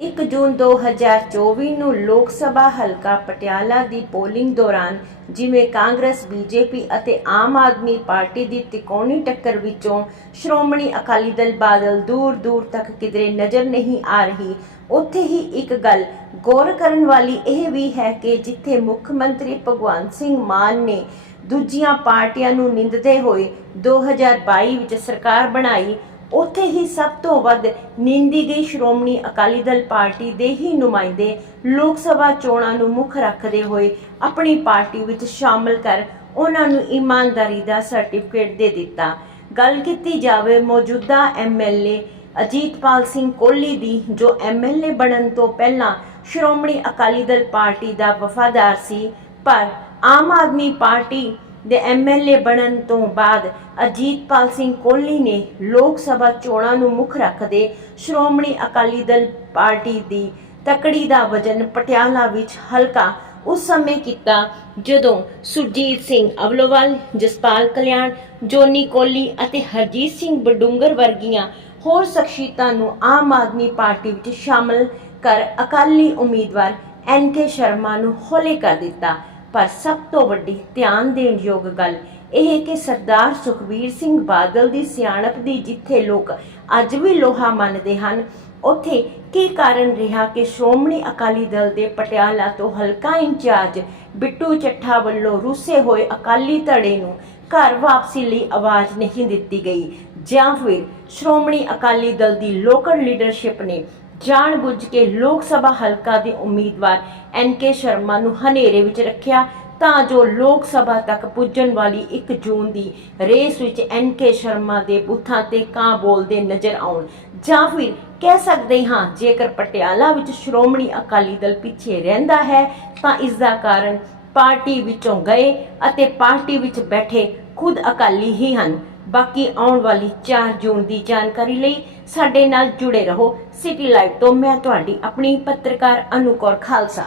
1 ਜੂਨ 2024 ਨੂੰ ਲੋਕ ਸਭਾ ਹਲਕਾ ਪਟਿਆਲਾ ਦੀ ਪੋਲਿੰਗ ਦੌਰਾਨ ਜਿਵੇਂ ਕਾਂਗਰਸ ਬੀਜੇਪੀ ਅਤੇ ਆਮ ਆਦਮੀ ਪਾਰਟੀ ਦੀ ਤਿਕੋਣੀ ਟੱਕਰ ਵਿੱਚੋਂ ਸ਼੍ਰੋਮਣੀ ਅਕਾਲੀ ਦਲ ਬਾਦਲ ਦੂਰ ਦੂਰ ਤੱਕ ਕਿਧਰੇ ਨਜ਼ਰ ਨਹੀਂ ਆ ਰਹੀ, ਉੱਥੇ ਹੀ ਇੱਕ ਗੱਲ ਗੌਰ ਕਰਨ ਵਾਲੀ ਇਹ ਵੀ ਹੈ ਕਿ ਜਿੱਥੇ ਮੁੱਖ ਮੰਤਰੀ ਭਗਵੰਤ ਸਿੰਘ ਮਾਨ ਨੇ ਦੂਜੀਆਂ ਪਾਰਟੀਆਂ ਨੂੰ ਨਿੰਦਦੇ ਹੋਏ 2022 ਵਿੱਚ ਸਰਕਾਰ ਬਣਾਈ ਉੱਥੇ ਹੀ ਸਭ ਤੋਂ ਵੱਧ ਨਿੰਦੀ ਗਈ ਸ਼੍ਰੋਮਣੀ ਅਕਾਲੀ ਦਲ ਪਾਰਟੀ ਦੇ ਹੀ ਨੁਮਾਇੰਦੇ ਲੋਕ ਸਭਾ ਚੋਣਾਂ ਨੂੰ ਮੁੱਖ ਰੱਖਦੇ ਹੋਏ ਆਪਣੀ ਪਾਰਟੀ ਵਿੱਚ ਸ਼ਾਮਲ ਕਰ ਉਹਨਾਂ ਨੂੰ ਇਮਾਨਦਾਰੀ ਦਾ ਸਰਟੀਫਿਕੇਟ ਦੇ ਦਿੱਤਾ। ਗੱਲ ਕੀਤੀ ਜਾਵੇ ਮੌਜੂਦਾ ਐਮਐਲਏ ਅਜੀਤਪਾਲ ਸਿੰਘ ਕੋਹਲੀ ਦੀ, ਜੋ ਐਮਐਲਏ ਬਣਨ ਤੋਂ ਪਹਿਲਾਂ ਸ਼੍ਰੋਮਣੀ ਅਕਾਲੀ ਦਲ ਪਾਰਟੀ ਦਾ ਵਫਾਦਾਰ ਸੀ, ਪਰ ਆਮ ਆਦਮੀ ਪਾਰਟੀ ਦੇ ਐਮਐਲਏ ਬਣਨ ਤੋਂ ਬਾਅਦ ਅਜੀਤਪਾਲ ਸਿੰਘ ਕੋਹਲੀ ਨੇ ਲੋਕ ਸਭਾ ਚੋਣਾਂ ਨੂੰ ਮੁੱਖ ਰੱਖਦੇ ਸ਼੍ਰੋਮਣੀ ਅਕਾਲੀ ਦਲ ਪਾਰਟੀ ਦੀ ਤਕੜੀ ਦਾ ਵਜਨ ਪਟਿਆਲਾ ਵਿੱਚ ਹਲਕਾ ਉਸ ਸਮੇਂ ਕੀਤਾ ਜਦੋਂ ਸੁਰਜੀਤ ਸਿੰਘ ਅਵਲੋਵਾਲ, ਜਸਪਾਲ ਕਲਿਆਣ, ਜੋਨੀ ਕੋਹਲੀ ਅਤੇ ਹਰਜੀਤ ਸਿੰਘ ਬਡੂੰਗਰ ਵਰਗੀਆਂ ਹੋਰ ਸ਼ਖਸੀਅਤਾਂ ਨੂੰ ਆਮ ਆਦਮੀ ਪਾਰਟੀ ਵਿੱਚ ਸ਼ਾਮਲ ਕਰ ਅਕਾਲੀ ਉਮੀਦਵਾਰ ਐਨ ਕੇ ਸ਼ਰਮਾ ਨੂੰ ਹੌਲੇ ਕਰ ਦਿੱਤਾ। ਪਰ ਸਭ ਤੋਂ ਵੱਡੀ ਧਿਆਨ ਦੇਣ ਯੋਗ ਗੱਲ ਇਹ ਕਿ ਸਰਦਾਰ ਸੁਖਬੀਰ ਸਿੰਘ ਬਾਦਲ ਦੀ ਸਿਆਣਪ ਦੀ ਜਿੱਥੇ ਲੋਕ ਅੱਜ ਵੀ ਲੋਹਾ ਮੰਨਦੇ ਹਨ, ਉੱਥੇ ਕੀ ਕਾਰਨ ਰਿਹਾ ਕਿ ਸ਼੍ਰੋਮਣੀ ਅਕਾਲੀ ਦਲ ਦੇ ਪਟਿਆਲਾ ਤੋਂ ਹਲਕਾ ਇੰਚਾਰਜ ਬਿੱਟੂ ਚੱਠਾ ਵੱਲੋਂ ਰੁੱਸੇ ਹੋਏ ਅਕਾਲੀ ਧੜੇ ਨੂੰ ਘਰ ਵਾਪਸੀ ਲਈ ਆਵਾਜ਼ ਨਹੀਂ ਦਿੱਤੀ ਗਈ? ਜਾਂ ਫਿਰ ਸ਼੍ਰੋਮਣੀ ਅਕਾਲੀ ਦਲ ਦੀ ਲੋਕਲ ਲੀਡਰਸ਼ਿਪ ਨੇ ਜਾਣਬੁੱਝ ਕੇ ਲੋਕ ਸਭਾ ਹਲਕਾ ਦੇ ਉਮੀਦਵਾਰ ਐਨ ਸ਼ਰਮਾ ਨੂੰ ਹਨੇਰੇ ਵਿੱਚ ਰੱਖਿਆ, ਤਾਂ ਜੋ ਲੋਕ ਸਭਾ ਤੱਕ ਪੁੱਜਣ ਵਾਲੀ 1 ਜੂਨ ਦੀ ਰੇਸ ਵਿੱਚ ਐਨ ਸ਼ਰਮਾ ਦੇ ਬੁੱਥਾਂ ਤੇ ਕਾਂ ਬੋਲਦੇ ਨਜ਼ਰ ਆਉਣ। ਜਾਂ ਫਿਰ ਕਹਿ ਸਕਦੇ ਹਾਂ, ਜੇਕਰ ਪਟਿਆਲਾ ਵਿੱਚ ਸ਼੍ਰੋਮਣੀ ਅਕਾਲੀ ਦਲ ਪਿੱਛੇ ਰਹਿੰਦਾ ਹੈ, ਤਾਂ ਇਸ ਦਾ ਕਾਰਨ ਪਾਰਟੀ ਵਿੱਚੋਂ ਗਏ ਅਤੇ ਪਾਰਟੀ ਵਿੱਚ ਬੈਠੇ ਖੁਦ ਅਕਾਲੀ ਹੀ ਹਨ। ਬਾਕੀ ਆਉਣ ਵਾਲੀ 4 ਜੂਨ ਦੀ ਜਾਣਕਾਰੀ ਲਈ ਸਾਡੇ ਨਾਲ ਜੁੜੇ ਰਹੋ ਸਿਟੀ ਲਾਈਵ ਤੋਂ। ਮੈਂ ਤੁਹਾਡੀ ਆਪਣੀ ਪੱਤਰਕਾਰ ਅਨੁਕੌਰ ਖਾਲਸਾ।